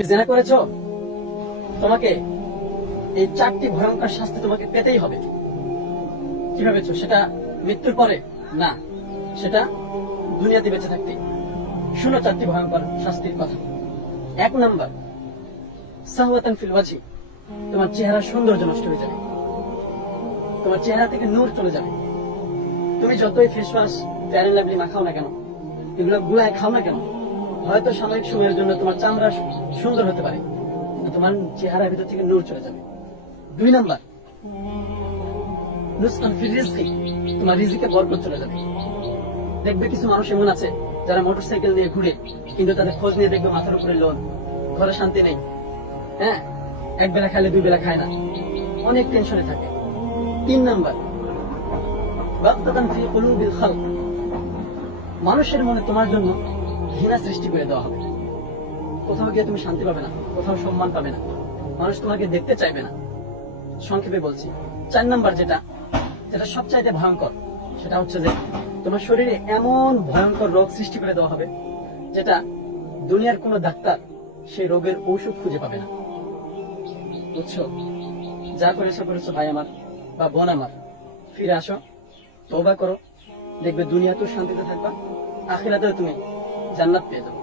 তুমি জেনা করেছো, তোমাকে এই 4টি ভয়ঙ্কর শাস্তি তোমাকে পেতেই হবে। কি ভেবেছো সেটা মৃত্যুর পরে? না, সেটা দুনিয়াতে বেঁচে থাকতে। শুনো 4টি ভয়ঙ্কর শাস্তির কথা। 1 নাম্বার, সাহওয়াতান ফিল ওয়াজহি, তোমার চেহারা সৌন্দর্য নষ্ট হয়ে যাবে, তোমার চেহারা থেকে নূর চলে যাবে। তুমি যতই face wash, fair and lovely মাখাও না কেন, এগুলো গুলায় খাও না কেন, হয়তো সাময়িক সময়ের জন্য তোমার চামড়া সুন্দর হতে পারে, তোমার চেহারার ভিতর থেকে নূর চলে যাবে। 2 নাম্বার, নুসকান ফিল রিজকি, তোমার রিজিকে বরকত চলে যাবে। দেখবে কিছু মানুষ এমন আছে যারা মোটরসাইকেল নিয়ে ঘুরে, কিন্তু তাদের খোঁজ নিয়ে দেখবে মাথার উপরে লোন, ঘরে শান্তি নেই, হ্যাঁ, 1 বেলা খাইলে 2 বেলা খায় না, অনেক টেনশনে থাকে। 3 নাম্বার, বাগদাতান ফি কুলুবিল খালক, মানুষের মনে তোমার জন্য ঘৃণা সৃষ্টি করে দেওয়া হবে। কোথাও গিয়ে তুমি শান্তি পাবে না, কোথাও সম্মান পাবে না, মানুষ তোমাকে দেখতে চাইবে না। সংক্ষেপে বলছি, 4 নাম্বার যেটা যেটা সবচাইতে ভয়ঙ্কর, সেটা হচ্ছে যে তোমার শরীরে এমন ভয়ঙ্কর রোগ সৃষ্টি করে দেওয়া হবে যেটা দুনিয়ার কোনো ডাক্তার সেই রোগের ঔষধ খুঁজে পাবে না। বুঝছো? যা করেছো করেছো ভাই আমার বা বোন আমার, ফিরে আসো, তওবা করো, দেখবে দুনিয়াতেও শান্তিতে থাকবা, আখিরাতেও তুমি জান্নাত পেয়ে যাবে।